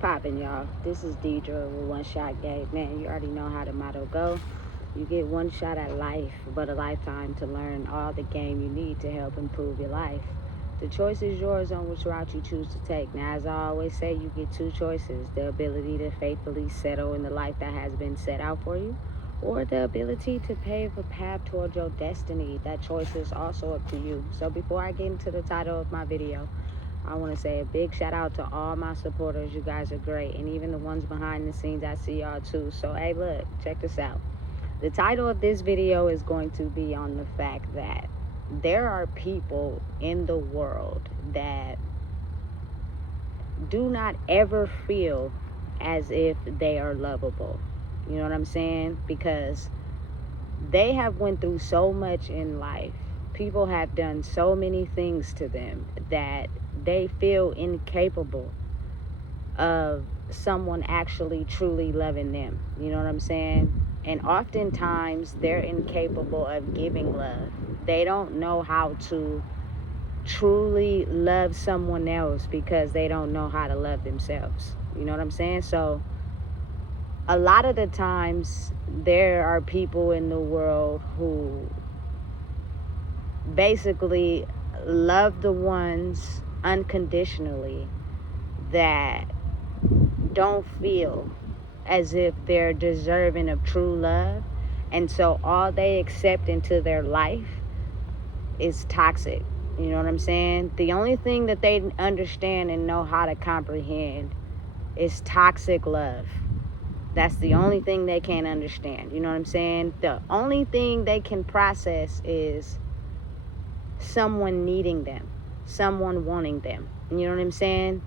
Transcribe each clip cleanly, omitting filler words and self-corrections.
poppin', y'all? This is Deidre with One Shot Game. Man, you already know how the motto go. You get one shot at life, but a lifetime to learn all the game you need to help improve your life. The choice is yours on which route you choose to take. Now, as I always say, you get two choices: the ability to faithfully settle in the life that has been set out for you, or the ability to pave a path towards your destiny. That choice is also up to you. So before I get into the title of my video, I want to say a big shout out to all my supporters. You guys are great. And even the ones behind the scenes, I see y'all too. So, hey, look, check this out. The title of this video is going to be on the fact that there are people in the world that do not ever feel as if they are lovable. You know what I'm saying? Because they have went through so much in life. People have done so many things to them that they feel incapable of someone actually truly loving them. You know what I'm saying? And oftentimes they're incapable of giving love. They don't know how to truly love someone else because they don't know how to love themselves. You know what I'm saying? So a lot of the times there are people in the world who basically love the ones unconditionally that don't feel as if they're deserving of true love, and so all they accept into their life is toxic. You know what I'm saying? The only thing that they understand and know how to comprehend is toxic love. That's the only thing they can't understand. You know what I'm saying? The only thing they can process is someone needing them, someone wanting them. You know what I'm saying?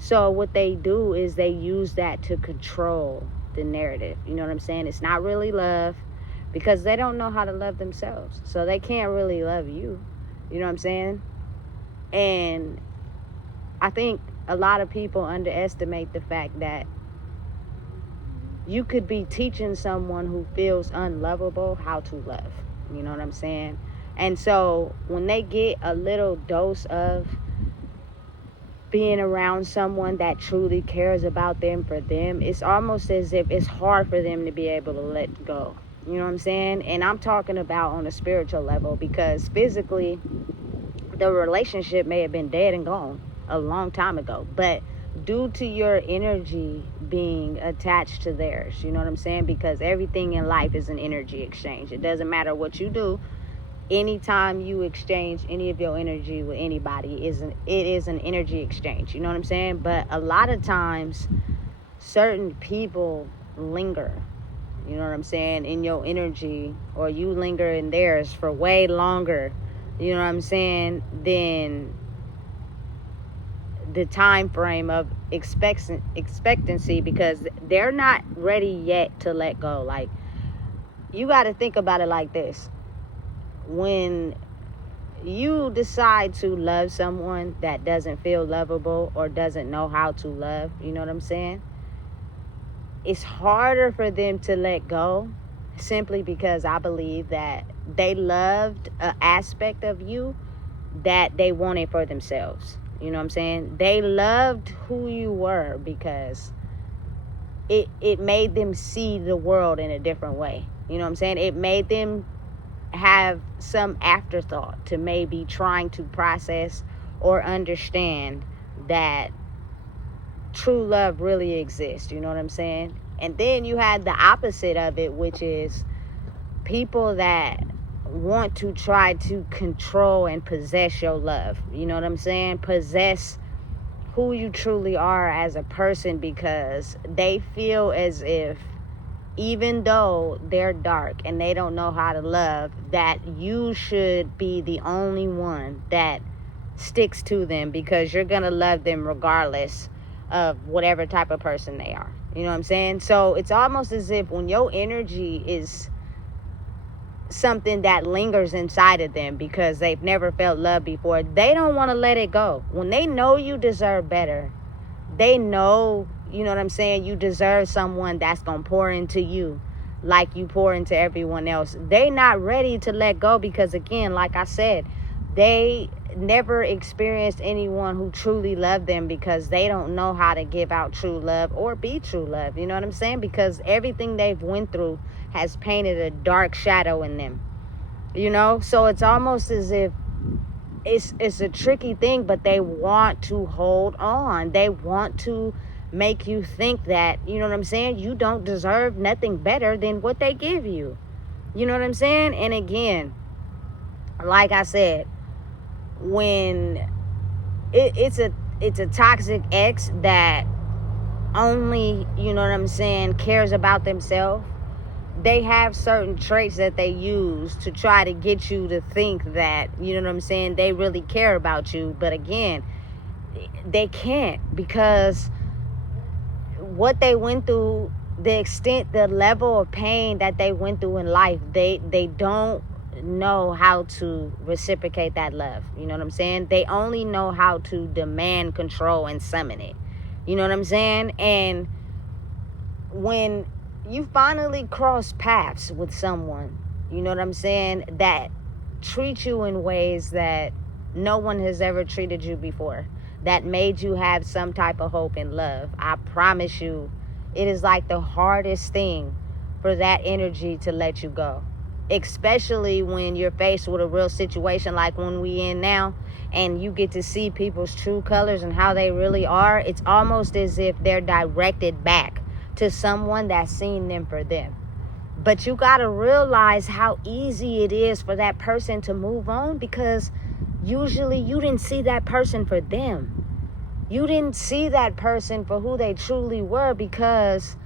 So what they do is they use that to control the narrative. You know what I'm saying? It's not really love because they don't know how to love themselves. So they can't really love you. You know what I'm saying? And I think a lot of people underestimate the fact that you could be teaching someone who feels unlovable how to love. You know what I'm saying? And so when they get a little dose of being around someone that truly cares about them for them, it's almost as if it's hard for them to be able to let go. You know what I'm saying? And I'm talking about on a spiritual level, because physically the relationship may have been dead and gone a long time ago, but due to your energy being attached to theirs, you know what I'm saying? Because everything in life is an energy exchange. It doesn't matter what you do. Anytime you exchange any of your energy with anybody, it is an energy exchange. You know what I'm saying? But a lot of times certain people linger, you know what I'm saying, in your energy, or you linger in theirs for way longer, you know what I'm saying, than the time frame of expectancy, because they're not ready yet to let go. Like, you got to think about it like this. When you decide to love someone that doesn't feel lovable or doesn't know how to love, you know what I'm saying? It's harder for them to let go, simply because I believe that they loved an aspect of you that they wanted for themselves. You know what I'm saying? They loved who you were because it made them see the world in a different way. You know what I'm saying? It made them have some afterthought to maybe trying to process or understand that true love really exists. You know what I'm saying? And then you had the opposite of it, which is people that want to try to control and possess your love. You know what I'm saying? Possess who you truly are as a person, because they feel as if, even though they're dark and they don't know how to love, that you should be the only one that sticks to them, because you're going to love them regardless of whatever type of person they are. You know what I'm saying? So it's almost as if when your energy is something that lingers inside of them because they've never felt love before, they don't want to let it go. When they know you deserve better, they know, you know what I'm saying, you deserve someone that's going to pour into you like you pour into everyone else. They not ready to let go because, again, like I said, they never experienced anyone who truly loved them, because they don't know how to give out true love or be true love. You know what I'm saying? Because everything they've went through has painted a dark shadow in them. You know? So it's almost as if it's a tricky thing, but they want to hold on. They want to make you think that, you know what I'm saying, you don't deserve nothing better than what they give you. You know what I'm saying? And again, like I said, when it's a toxic ex that only, you know what I'm saying, cares about themselves, they have certain traits that they use to try to get you to think that, you know what I'm saying, they really care about you. But again, they can't, because what they went through, the extent, the level of pain that they went through in life, they don't know how to reciprocate that love. You know what I'm saying? They only know how to demand control and summon it. You know what I'm saying? And when you finally cross paths with someone, you know what I'm saying, that treat you in ways that no one has ever treated you before, that made you have some type of hope and love, I promise you, it is like the hardest thing for that energy to let you go. Especially when you're faced with a real situation like one we in now, and you get to see people's true colors and how they really are. It's almost as if they're directed back to someone that's seen them for them. But you got to realize how easy it is for that person to move on, because usually you didn't see that person for them. You didn't see that person for who they truly were, because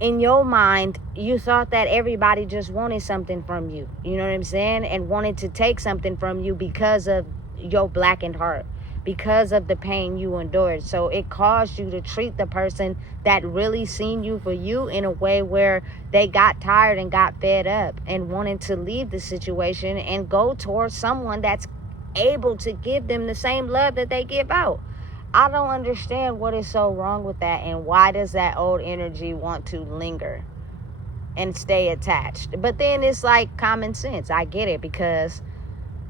in your mind, you thought that everybody just wanted something from you. You know what I'm saying? And wanted to take something from you because of your blackened heart, because of the pain you endured. So it caused you to treat the person that really seen you for you in a way where they got tired and got fed up and wanted to leave the situation and go towards someone that's able to give them the same love that they give out. I don't understand what is so wrong with that, and why does that old energy want to linger and stay attached. But then it's like common sense. I get it, because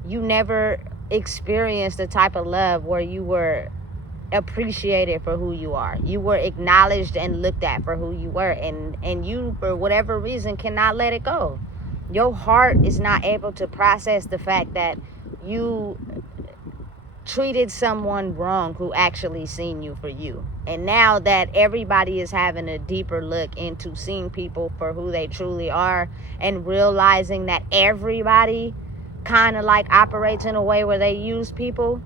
you never experienced the type of love where you were appreciated for who you are. You were acknowledged and looked at for who you were, and you, for whatever reason, cannot let it go. Your heart is not able to process the fact that you treated someone wrong who actually seen you for you. And now that everybody is having a deeper look into seeing people for who they truly are, and realizing that everybody kind of like operates in a way where they use people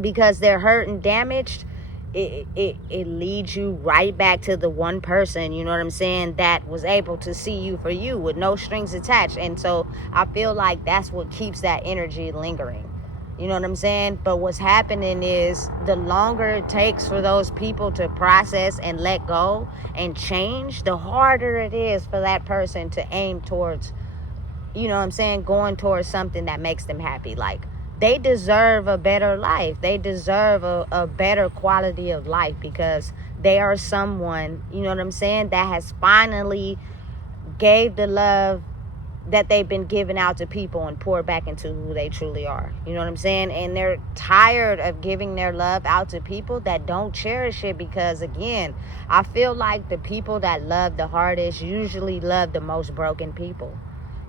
because they're hurt and damaged, it leads you right back to the one person, you know what I'm saying, that was able to see you for you with no strings attached. And so I feel like that's what keeps that energy lingering. You know what I'm saying? But what's happening is, the longer it takes for those people to process and let go and change, the harder it is for that person to aim towards, you know what I'm saying, going towards something that makes them happy. Like, they deserve a better life. They deserve a better quality of life, because they are someone, you know what I'm saying, that has finally gave the love that they've been giving out to people and poured back into who they truly are. You know what I'm saying? And they're tired of giving their love out to people that don't cherish it, because again, I feel like the people that love the hardest usually love the most broken people.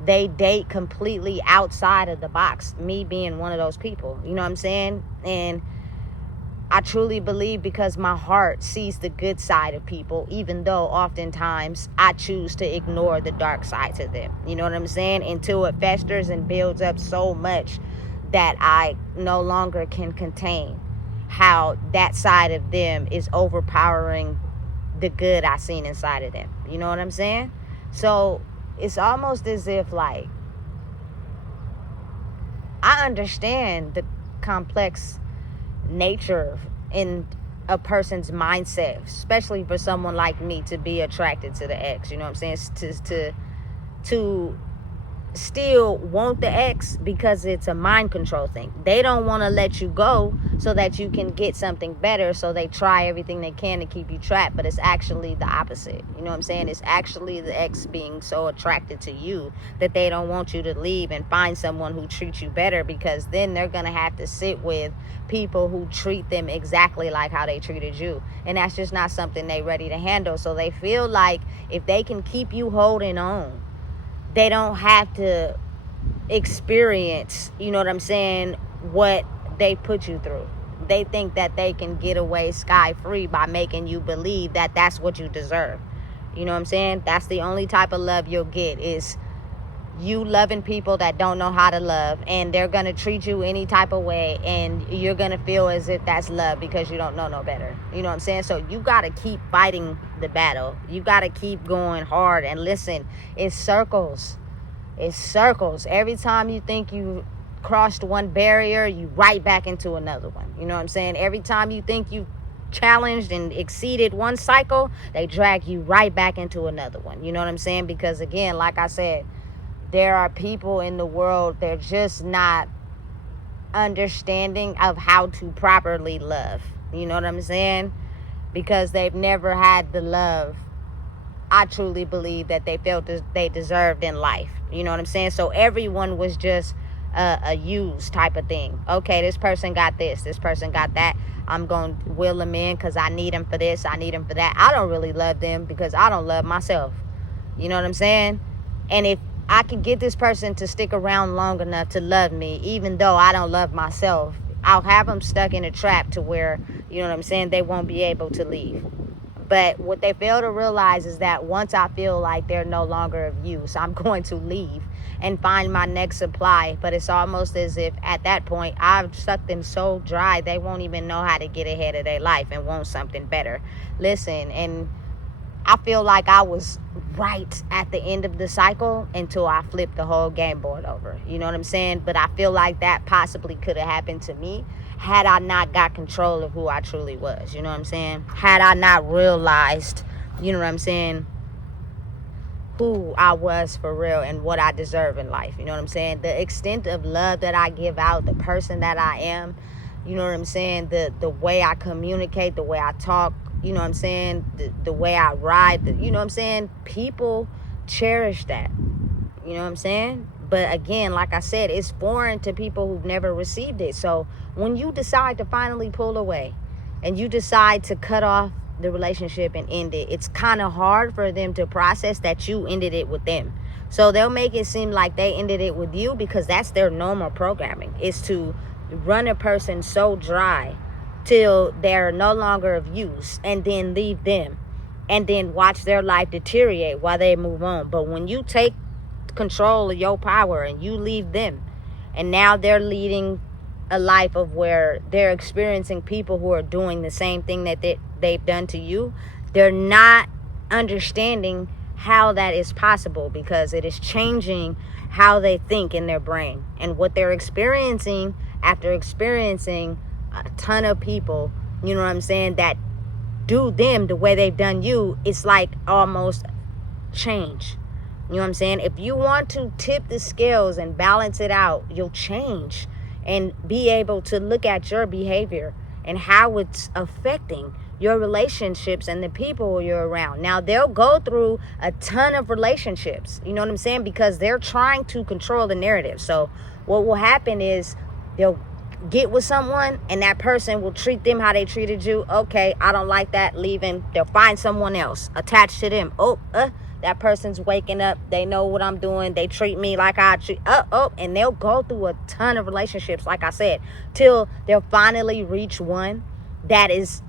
They date completely outside of the box, me being one of those people. You know what I'm saying? And I truly believe, because my heart sees the good side of people, even though oftentimes I choose to ignore the dark side to them. You know what I'm saying? Until it festers and builds up so much that I no longer can contain how that side of them is overpowering the good I seen inside of them. You know what I'm saying? So it's almost as if, like, I understand the complex nature in a person's mindset, especially for someone like me to be attracted to the ex. You know what I'm saying? To still want the ex because it's a mind control thing. They don't want to let you go so that you can get something better, so they try everything they can to keep you trapped. But it's actually the opposite. You know what I'm saying? It's actually the ex being so attracted to you that they don't want you to leave and find someone who treats you better, because then they're gonna have to sit with people who treat them exactly like how they treated you, and that's just not something they ready to handle. So they feel like if they can keep you holding on, they don't have to experience, you know what I'm saying, what they put you through. They think that they can get away sky-free by making you believe that that's what you deserve. You know what I'm saying? That's the only type of love you'll get, is you loving people that don't know how to love, and they're going to treat you any type of way, and you're going to feel as if that's love because you don't know no better. You know what I'm saying? So you got to keep fighting the battle. You got to keep going hard. And listen, it's circles. It's circles. Every time you think you crossed one barrier, you right back into another one. You know what I'm saying? Every time you think you challenged and exceeded one cycle, they drag you right back into another one. You know what I'm saying? Because again, like I said, there are people in the world, they're just not understanding of how to properly love. You know what I'm saying? Because they've never had the love I truly believe that they felt they deserved in life. You know what I'm saying? So everyone was just a used type of thing. Okay, this person got this person got that. I'm going to will them in because I need them for this, I need them for that. I don't really love them because I don't love myself. You know what I'm saying? And if I can get this person to stick around long enough to love me, even though I don't love myself, I'll have them stuck in a trap to where, you know what I'm saying, they won't be able to leave. But what they fail to realize is that once I feel like they're no longer of use, I'm going to leave and find my next supply. But it's almost as if at that point, I've sucked them so dry, they won't even know how to get ahead of their life and want something better. Listen, and I feel like I was right at the end of the cycle until I flipped the whole game board over. You know what I'm saying? But I feel like that possibly could have happened to me had I not got control of who I truly was. You know what I'm saying? Had I not realized, you know what I'm saying, who I was for real and what I deserve in life. You know what I'm saying? The extent of love that I give out, the person that I am, you know what I'm saying, the way I communicate, the way I talk, you know what I'm saying, the way I ride, you know what I'm saying, people cherish that. You know what I'm saying? But again, like I said, it's foreign to people who've never received it. So when you decide to finally pull away and you decide to cut off the relationship and end it, it's kind of hard for them to process that you ended it with them. So they'll make it seem like they ended it with you because that's their normal programming, is to run a person so dry till they're no longer of use and then leave them and then watch their life deteriorate while they move on. But when you take control of your power and you leave them, and now they're leading a life of where they're experiencing people who are doing the same thing that they've done to you, they're not understanding how that is possible, because it is changing how they think in their brain. And what they're experiencing after experiencing a ton of people, you know what I'm saying, that do them the way they've done you, it's like almost change. You know what I'm saying? If you want to tip the scales and balance it out, you'll change and be able to look at your behavior and how it's affecting your relationships and the people you're around. Now, they'll go through a ton of relationships, you know what I'm saying, because they're trying to control the narrative. So what will happen is they'll get with someone and that person will treat them how they treated you. Okay, I don't like that, leaving. They'll find someone else attached to them. That person's waking up. They know what I'm doing. They treat me like I treat. And they'll go through a ton of relationships, like I said, till they'll finally reach one that is,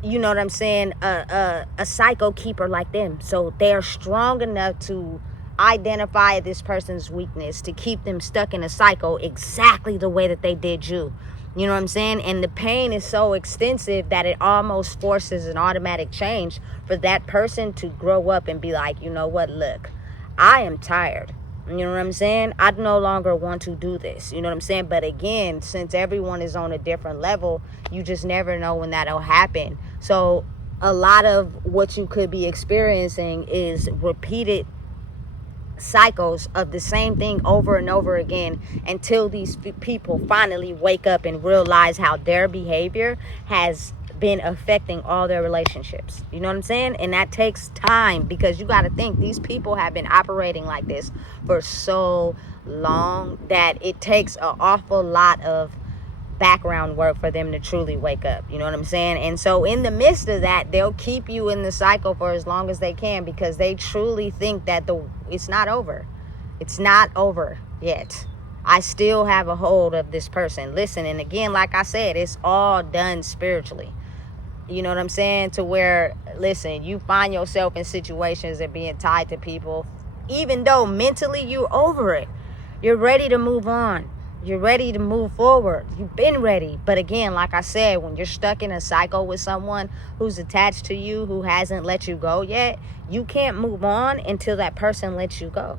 you know what I'm saying, a psycho keeper like them. So they're strong enough to identify this person's weakness to keep them stuck in a cycle exactly the way that they did you. You know what I'm saying? And the pain is so extensive that it almost forces an automatic change for that person to grow up and be like, you know what, look, I am tired. You know what I'm saying? I no longer want to do this. You know what I'm saying? But again, since everyone is on a different level, you just never know when that'll happen. So a lot of what you could be experiencing is repeated cycles of the same thing over and over again until these people finally wake up and realize how their behavior has been affecting all their relationships. You know what I'm saying? And that takes time, because you got to think these people have been operating like this for so long that it takes an awful lot of background work for them to truly wake up. You know what I'm saying? And so in the midst of that, they'll keep you in the cycle for as long as they can, because they truly think that it's not over. It's not over yet. I still have a hold of this person. Listen, and again, like I said, it's all done spiritually. You know what I'm saying? To where, listen, you find yourself in situations and being tied to people, even though mentally you're over it. You're ready to move on. You're ready to move forward. You've been ready. But again, like I said, when you're stuck in a cycle with someone who's attached to you, who hasn't let you go yet, you can't move on until that person lets you go.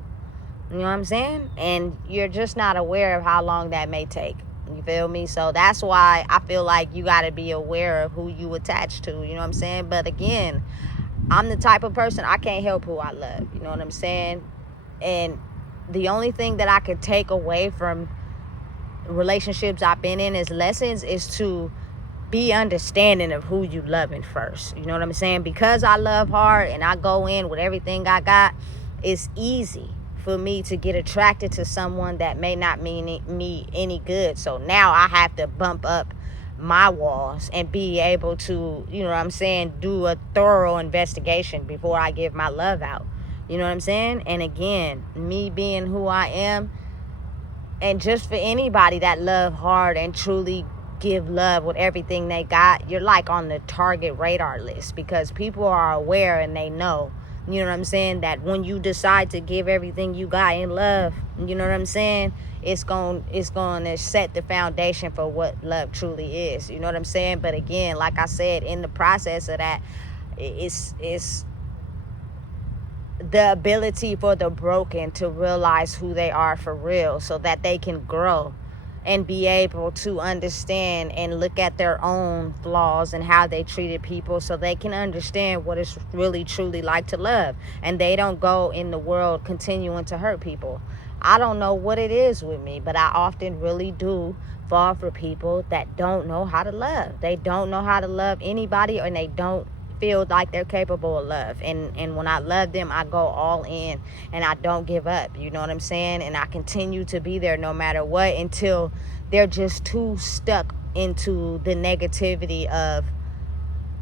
You know what I'm saying? And you're just not aware of how long that may take. You feel me? So that's why I feel like you got to be aware of who you attach to. You know what I'm saying? But again, I'm the type of person, I can't help who I love. You know what I'm saying? And the only thing that I could take away from relationships I've been in as lessons is to be understanding of who you loving first. You know what I'm saying? Because I love hard and I go in with everything I got, it's easy for me to get attracted to someone that may not mean me any good. So now I have to bump up my walls and be able to, you know what I'm saying, do a thorough investigation before I give my love out. You know what I'm saying? And again, me being who I am, and just for anybody that love hard and truly give love with everything they got, you're like on the target radar list, because people are aware and they know, you know what I'm saying, that when you decide to give everything you got in love, you know what I'm saying, it's going to set the foundation for what love truly is. You know what I'm saying? But again, like I said, in the process of that, it's the ability for the broken to realize who they are for real, so that they can grow and be able to understand and look at their own flaws and how they treated people, so they can understand what it's really truly like to love, and they don't go in the world continuing to hurt people. I don't know what it is with me, but I often really do fall for people that don't know how to love. They don't know how to love anybody, and they don't feel like they're capable of love. And when I love them, I go all in and I don't give up. You know what I'm saying? And I continue to be there no matter what, until they're just too stuck into the negativity of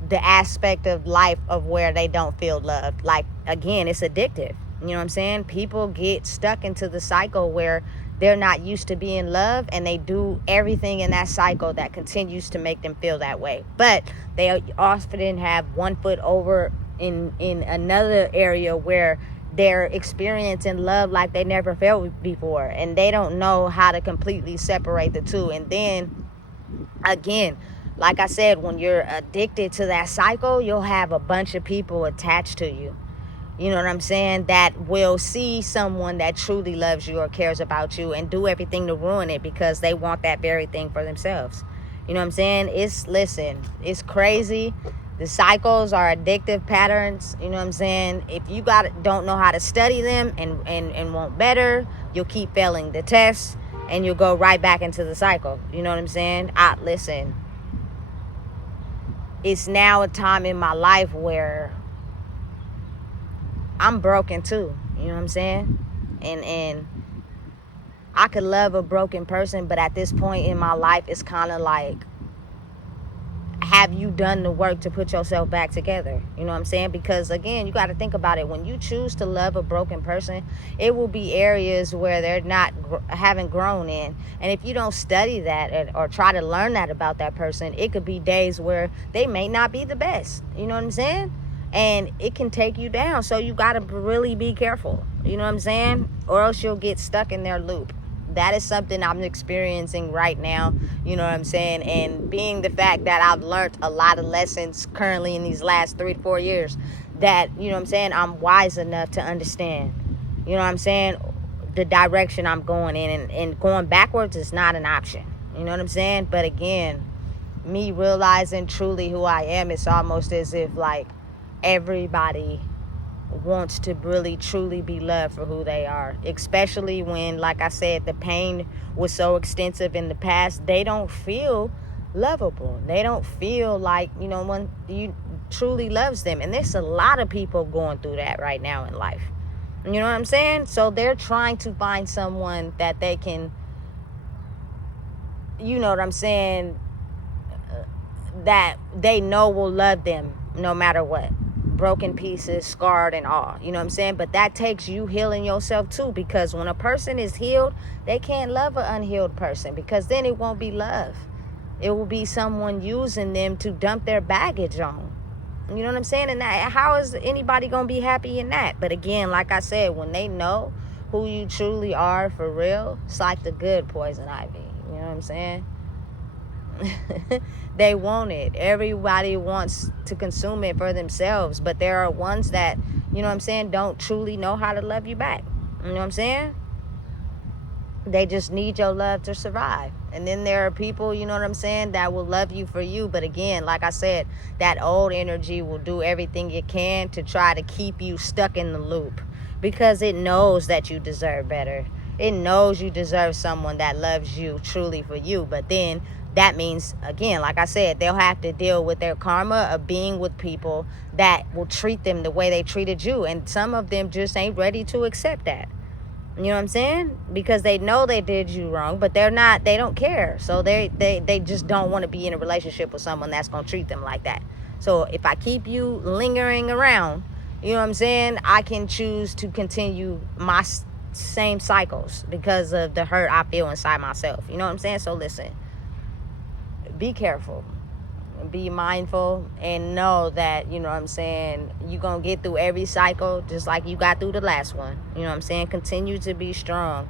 the aspect of life of where they don't feel loved. Like, again, it's addictive. You know what I'm saying? People get stuck into the cycle where they're not used to being loved, and they do everything in that cycle that continues to make them feel that way. But they often have one foot over in another area where they're experiencing love like they never felt before, and they don't know how to completely separate the two. And then again, like I said, when you're addicted to that cycle, you'll have a bunch of people attached to you. You know what I'm saying? That will see someone that truly loves you or cares about you and do everything to ruin it, because they want that very thing for themselves. You know what I'm saying? It's crazy. The cycles are addictive patterns. You know what I'm saying? If you don't know how to study them and want better, you'll keep failing the tests and you'll go right back into the cycle. You know what I'm saying? Listen, it's now a time in my life where I'm broken too. You know what I'm saying? And I could love a broken person, but at this point in my life, it's kind of like, have you done the work to put yourself back together? You know what I'm saying? Because again, you got to think about it. When you choose to love a broken person, it will be areas where they're not haven't grown in. And if you don't study that or try to learn that about that person, it could be days where they may not be the best. You know what I'm saying? And it can take you down. So you got to really be careful. You know what I'm saying? Or else you'll get stuck in their loop. That is something I'm experiencing right now. You know what I'm saying? And being the fact that I've learned a lot of lessons currently in these last 3 to 4 years, that, you know what I'm saying, I'm wise enough to understand, you know what I'm saying, the direction I'm going in. And going backwards is not an option. You know what I'm saying? But again, me realizing truly who I am, it's almost as if like everybody wants to really truly be loved for who they are, especially when, like I said, the pain was so extensive in the past. They don't feel lovable. They don't feel like, one you truly loves them. And there's a lot of people going through that right now in life. You know what I'm saying? So they're trying to find someone that they can, you know what I'm saying, that they know will love them no matter what. Broken pieces, scarred and all. You know what I'm saying? But that takes you healing yourself too, because when a person is healed, they can't love an unhealed person, because then it won't be love. It will be someone using them to dump their baggage on. You know what I'm saying? And that, how is anybody going to be happy in that? But again, like I said, when they know who you truly are for real, it's like the good poison ivy. You know what I'm saying? They want it. Everybody wants to consume it for themselves, but there are ones that, you know what I'm saying, don't truly know how to love you back. You know what I'm saying? They just need your love to survive. And then there are people, you know what I'm saying, that will love you for you. But again, like I said, that old energy will do everything it can to try to keep you stuck in the loop, because it knows that you deserve better. It knows you deserve someone that loves you truly for you. But then that means, again, like I said, they'll have to deal with their karma of being with people that will treat them the way they treated you. And some of them just ain't ready to accept that. You know what I'm saying? Because they know they did you wrong, but they don't care. So they just don't want to be in a relationship with someone that's going to treat them like that. So if I keep you lingering around, you know what I'm saying, I can choose to continue my same cycles because of the hurt I feel inside myself. You know what I'm saying? So listen, be careful. Be mindful and know that, you know what I'm saying, you're going to get through every cycle just like you got through the last one. You know what I'm saying? Continue to be strong.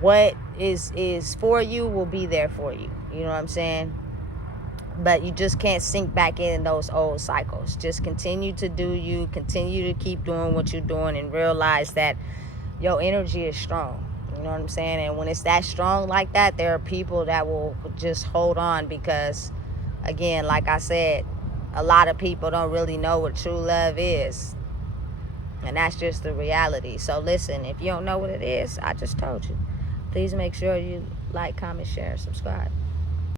What is for you will be there for you. You know what I'm saying? But you just can't sink back in those old cycles. Just continue to do you. Continue to keep doing what you're doing and realize that your energy is strong. You know what I'm saying? And when it's that strong like that, there are people that will just hold on because, again, like I said, a lot of people don't really know what true love is. And that's just the reality. So listen, if you don't know what it is, I just told you. Please make sure you like, comment, share, subscribe.